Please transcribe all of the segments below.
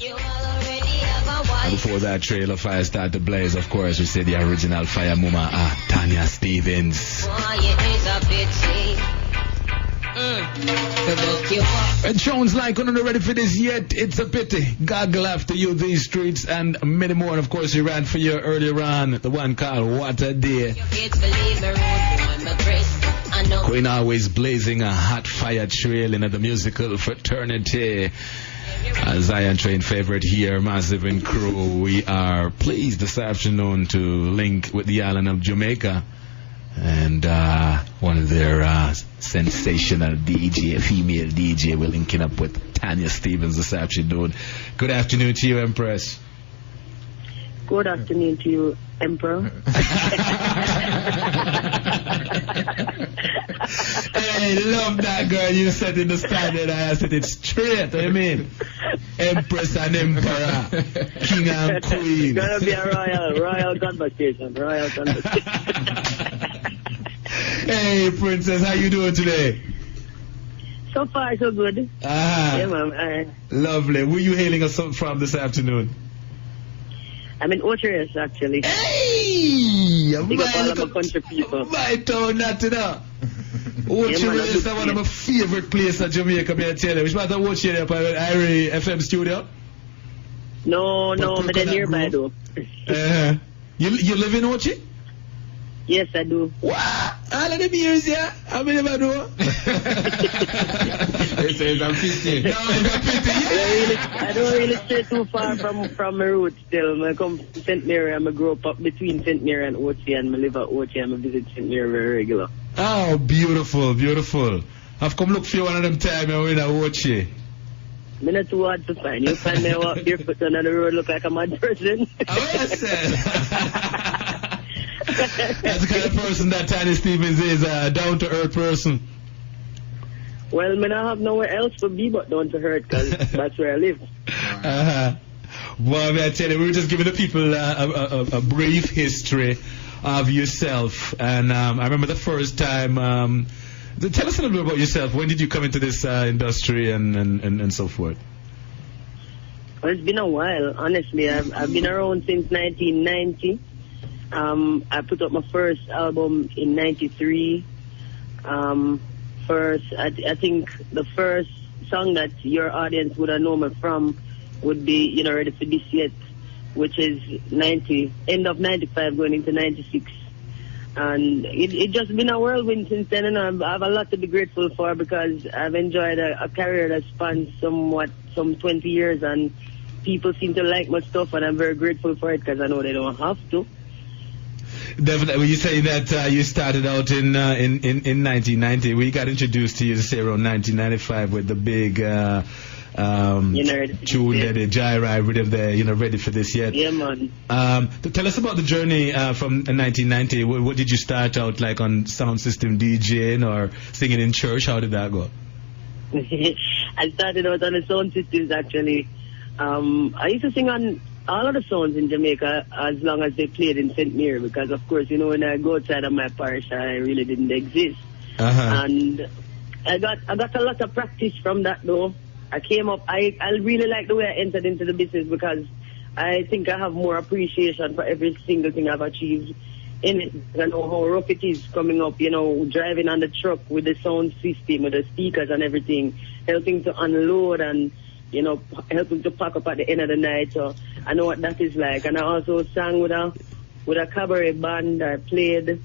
And before that trailer fire started to blaze, of course, we said the original fire mama, Tanya Stephens. It sounds like we're not ready for this yet. It's a pity. Goggle after you, these streets, and many more. And of course, we ran for you earlier on. The one called What a Day. Queen always blazing a hot fire trail in the musical fraternity. A Zion Train favorite here, Massive and Crew. We are pleased this afternoon to link with the island of Jamaica. And one of their sensational DJ, female DJ, we're linking up with Tanya Stephens this afternoon. Good afternoon to you, Empress. Good afternoon to you, Emperor. Hey, love that girl you said in the standard. I said it's straight. I mean, Empress and Emperor, King and Queen. It's gonna be a royal conversation. Hey, Princess, how you doing today? So far, so good. Yeah, man. Lovely. Where you hailing us from this afternoon? I'm in Oceres, actually. Hey! Big up all of my country people. My town, not to know. Oceres is one of my favorite places in Jamaica, may I tell you. Which part of Oceres up at CHRY FM studio? No, but they're nearby, though. You live in Ochi? Yes, I do. What? All of them years, yeah? I mean, never know. They say I'm 50. No, I'm 50, yeah. I don't really stay too far from my roots still. I come to St. Mary. I grow up between St. Mary and Ochi, and I live at Ochi, and I visit St. Mary very regular. Oh, beautiful, beautiful. I've come look for you one of them time and we're in Ochi. I'm not too hard to find. You find me walk barefoot on the road, look like a mad person. Oh, yes, sir. That's the kind of person that Tanya Stephens is, a down-to-earth person. Well, I don't have nowhere else to be but down to earth, because that's where I live. Well, I tell you, we were just giving the people a brief history of yourself. And I remember the first time, tell us a little bit about yourself. When did you come into this industry and so forth? Well, it's been a while, honestly. I've been around since 1990. I put up my first album in 93. I think the first song that your audience would have known me from would be, you know, Ready for This Yet, which is end of 95 going into 96. And it just been a whirlwind since then, and I have a lot to be grateful for, because I've enjoyed a career that spans some 20 years, and people seem to like my stuff, and I'm very grateful for it, because I know they don't have to. Definitely. You say that you started out in 1990. We got introduced to you, say, around 1995 with the big tune, the CHRY rhythm there, you know, Ready for This Yet. Yeah, man. Tell us about the journey from 1990. What did you start out like on sound system DJing or singing in church? How did that go? I started out on the sound systems, actually. I used to sing on all of the sounds in Jamaica as long as they played in St. Mary, because, of course, you know, when I go outside of my parish, I really didn't exist. And I got a lot of practice from that, though. I came up, I really like the way I entered into the business, because I think I have more appreciation for every single thing I've achieved in it. I know how rough it is coming up, you know, driving on the truck with the sound system, with the speakers and everything, helping to unload and, you know, helping to pack up at the end of the night. So I know what that is like. And I also sang with a cabaret band. I played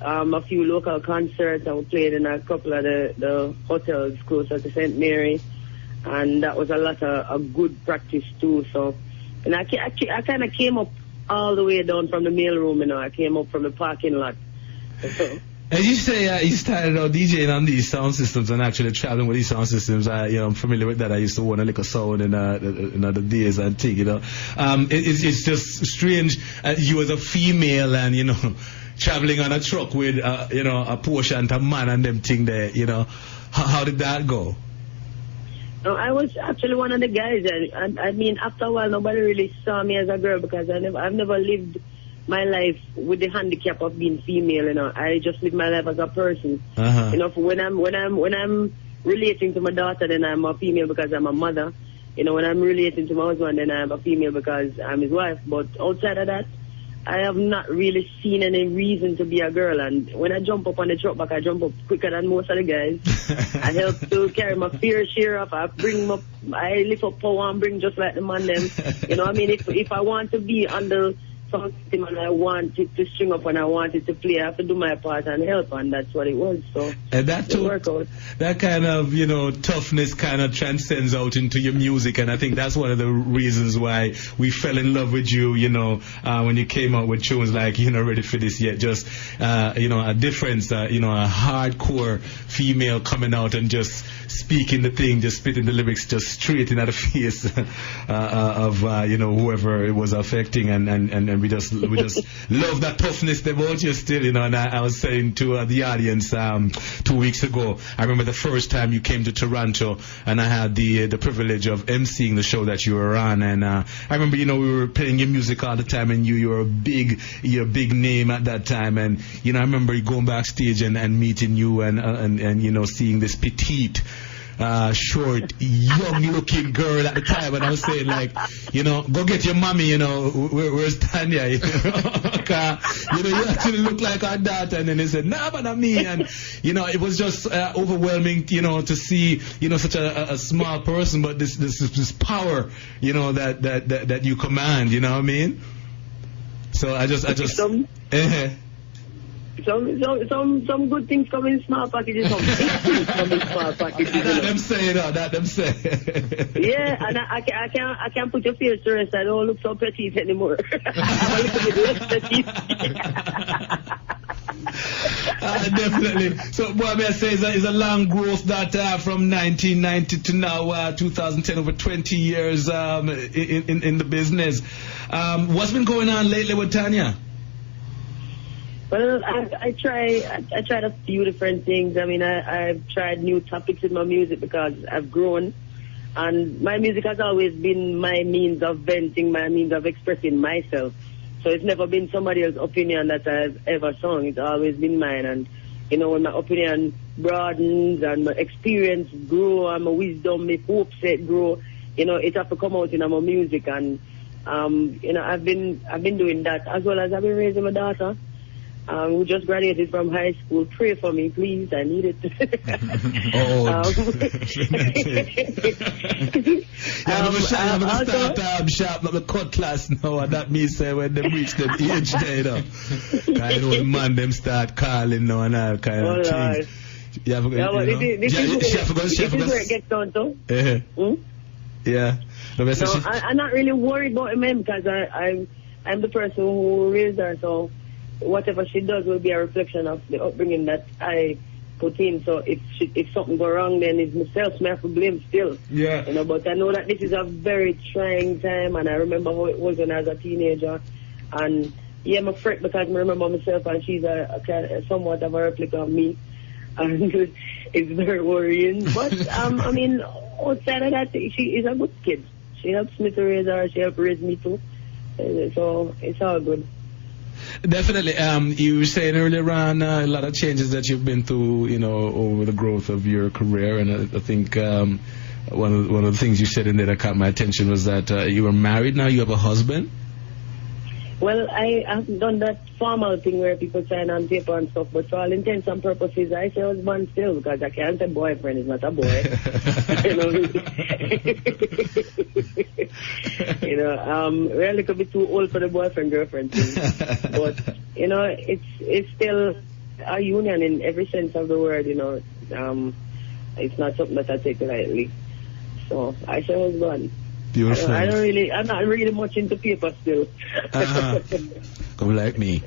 a few local concerts. I played in a couple of the hotels closer to St. Mary. And that was a lot of good practice too. So, and I kind of came up all the way down from the mailroom, you know. I came up from the parking lot. So, and you say you started out DJing on these sound systems and actually traveling with these sound systems. I'm familiar with that. I used to own a liquor sound in the days and thing, you know. It's just strange. You as a female and, you know, traveling on a truck with, you know, a Porsche to man and them thing there, you know. How did that go? No, I was actually one of the guys. I mean, after a while, nobody really saw me as a girl, because I've never lived my life with the handicap of being female. You know, I just live my life as a person. You know, when I'm relating to my daughter, then I'm a female because I'm a mother. you know, when I'm relating to my husband, then I'm a female because I'm his wife. But outside of that, I have not really seen any reason to be a girl. And when I jump up on the truck back, I jump up quicker than most of the guys. I help to carry my fair share of. I lift up power and bring just like the man them. You know, I mean, if I want to be under something and I want it to string up and I want it to play, I have to do my part and help, and that's what it was. So and that too, work out. That kind of, you know, toughness kind of transcends out into your music, and I think that's one of the reasons why we fell in love with you, you know, when you came out with tunes like You're Not Ready For This Yet. Just, you know, a difference, you know, a hardcore female coming out and just speaking the thing, just spitting the lyrics just straight in the face of, you know, whoever it was affecting, and we just love that toughness about you still, you know. And I was saying to the audience 2 weeks ago, I remember the first time you came to Toronto, and I had the privilege of emceeing the show that you were on, and I remember, you know, we were playing your music all the time, and you were a big name at that time, and you know, I remember going backstage and meeting you and you know, seeing this petite, short, young-looking girl at the time, and I was saying, like, you know, go get your mommy, you know, where's Tanya, you know, you know, you actually look like her daughter, and then they said, nah, but not me, and, you know, it was just overwhelming, you know, to see, you know, such a small person, but this power, you know, that you command, you know what I mean? So I just some good things come in small packages, some big things come in small packages. That them say. Yeah, and I can't put your face to rest. I don't look so petite anymore. I'm a little bit less petite. Definitely. So what I say is a long growth that from 1990 to now 2010, over 20 years in the business. What's been going on lately with Tanya? Well, I tried a few different things. I mean, I've tried new topics in my music because I've grown, and my music has always been my means of venting, my means of expressing myself. So it's never been somebody else's opinion that I've ever sung. It's always been mine. And, you know, when my opinion broadens and my experience grow and my wisdom, my hope set grow, you know, it has to come out in my music. And, you know, I've been doing that, as well as I've been raising my daughter. Who just graduated from high school. Pray for me, please. I need it. I'm going to start sharp up the cut class now, and that means when they reach them age there, you know. I know man them start calling now and all kind of things. This is where it gets done, though. Yeah. No, I'm not really worried about him because I'm the person who raised her, so whatever she does will be a reflection of the upbringing that I put in. So if something go wrong, then it's myself. I have to blame still. Yeah. You know, but I know that this is a very trying time, and I remember how it was when I was a teenager. And yeah, I'm afraid because I remember myself, and she's a somewhat of a replica of me, and it's very worrying. But I mean, outside of that, she is a good kid. She helps me to raise her. She helps raise me too. So it's all good. Definitely. You were saying earlier on a lot of changes that you've been through, you know, over the growth of your career, and I think one of the things you said in there that caught my attention was that you are married now. You have a husband. Well, I haven't done that formal thing where people sign on paper and stuff, but for all intents and purposes, I say husband still because I can't say boyfriend. It's not a boy. You know, we're a little bit too old for the boyfriend-girlfriend thing. But, you know, it's still a union in every sense of the word, you know. It's not something that I take lightly. So I say husband. Beautiful. I'm not really much into paper still. Come like me.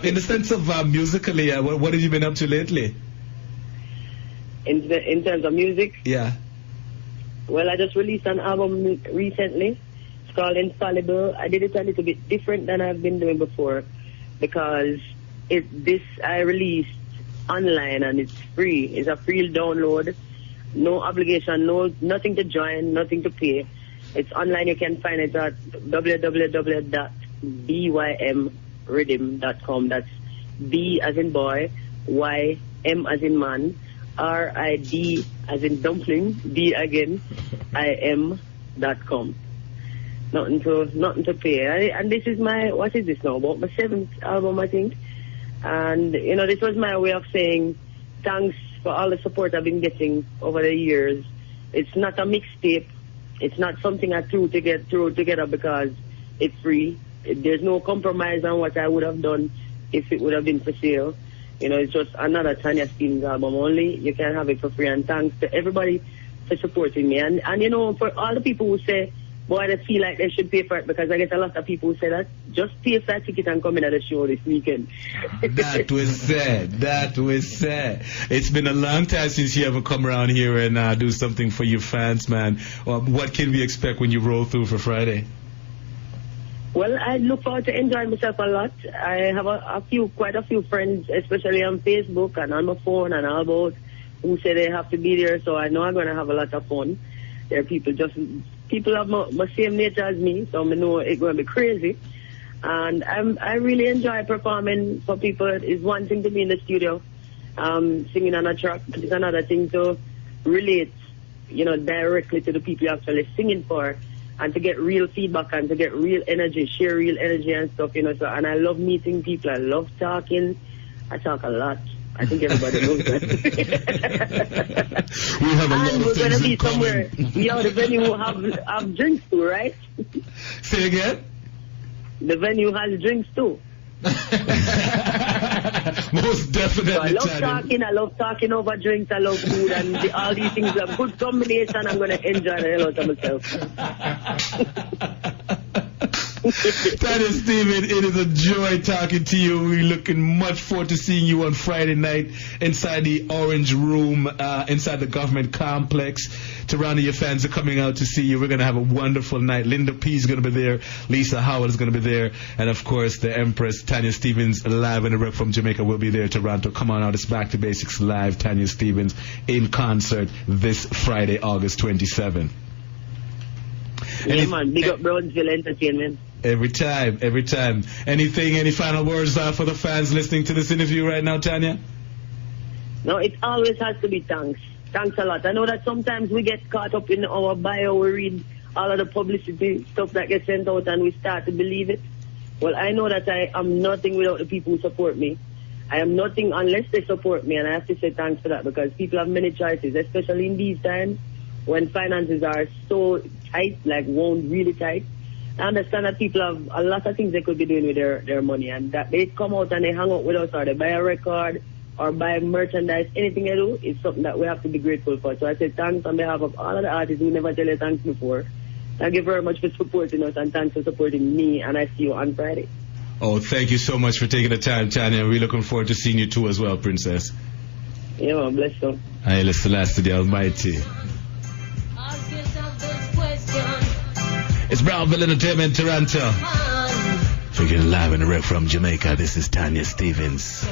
In the sense of musically, what have you been up to lately? In terms of music? Yeah. Well, I just released an album recently. It's called Infallible. I did it a little bit different than I've been doing before because I released online and it's free. It's a free download. No obligation, nothing to join, nothing to pay. It's online. You can find it at www.bymrhythm.com. That's B as in boy, Y, M as in man, RID as in dumpling, D again, IM.com. Nothing to pay. And this is what is this now? About my 7th album, I think. And, this was my way of saying thanks for all the support I've been getting over the years. It's not a mixtape. It's not something I threw together because it's free. There's no compromise on what I would have done if it would have been for sale. It's just another Tanya Stephens album only. You can have it for free. And thanks to everybody for supporting me. And for all the people who say, boy, they feel like they should pay for it, because I get a lot of people who say that, just pay for that ticket and come in at the show this weekend. That was said. It's been a long time since you ever come around here and do something for your fans, man. What can we expect when you roll through for Friday? Well, I look forward to enjoying myself a lot. I have quite a few friends, especially on Facebook and on my phone and all about, who say they have to be there, so I know I'm going to have a lot of fun. There are people have my same nature as me, so I know it's going to be crazy. And I really enjoy performing for people. It's one thing to be in the studio, singing on a track, but it's another thing to relate, directly to the people you're actually singing for, and to get real feedback and to get real energy, share real energy and stuff, So, and I love meeting people. I love talking. I talk a lot. I think everybody knows that. We have a lot and of we're going things to be in common. somewhere. The venue will have drinks too, right? Say again? The venue has drinks too. Most definitely. So I love talking over drinks, I love food, and all these things are a good combination. I'm going to enjoy the hell out of myself. Tanya Stephens, it is a joy talking to you. We're looking much forward to seeing you on Friday night inside the Orange Room, inside the government complex. Toronto, your fans are coming out to see you. We're going to have a wonderful night. Linda P is going to be there. Lisa Howard is going to be there. And, of course, the Empress, Tanya Stephens, live and direct from Jamaica, will be there, Toronto. Come on out. It's Back to Basics Live. Tanya Stephens in concert this Friday, August 27th. Yeah, man. Big up Brownsville Entertainment. Every time. Any final words for the fans listening to this interview right now, Tanya? No, it always has to be thanks. Thanks a lot. I know that sometimes we get caught up in our bio, we read all of the publicity stuff that gets sent out and we start to believe it. Well, I know that I am nothing without the people who support me. I am nothing unless they support me, and I have to say thanks for that, because people have many choices, especially in these times when finances are so tight, like wound really tight. I understand that people have a lot of things they could be doing with their money, and that they come out and they hang out with us, or they buy a record or buy merchandise. Anything they do is something that we have to be grateful for. So I say thanks on behalf of all of the artists who never tell you thanks before. Thank you very much for supporting us, and thanks for supporting me, and I see you on Friday. Oh, thank you so much for taking the time, Tanya. We're looking forward to seeing you too as well, Princess. Yeah, man, bless you. Haile Selassie the Almighty. It's Brownville Entertainment, Toronto. Freaking live and direct from Jamaica. This is Tanya Stephens.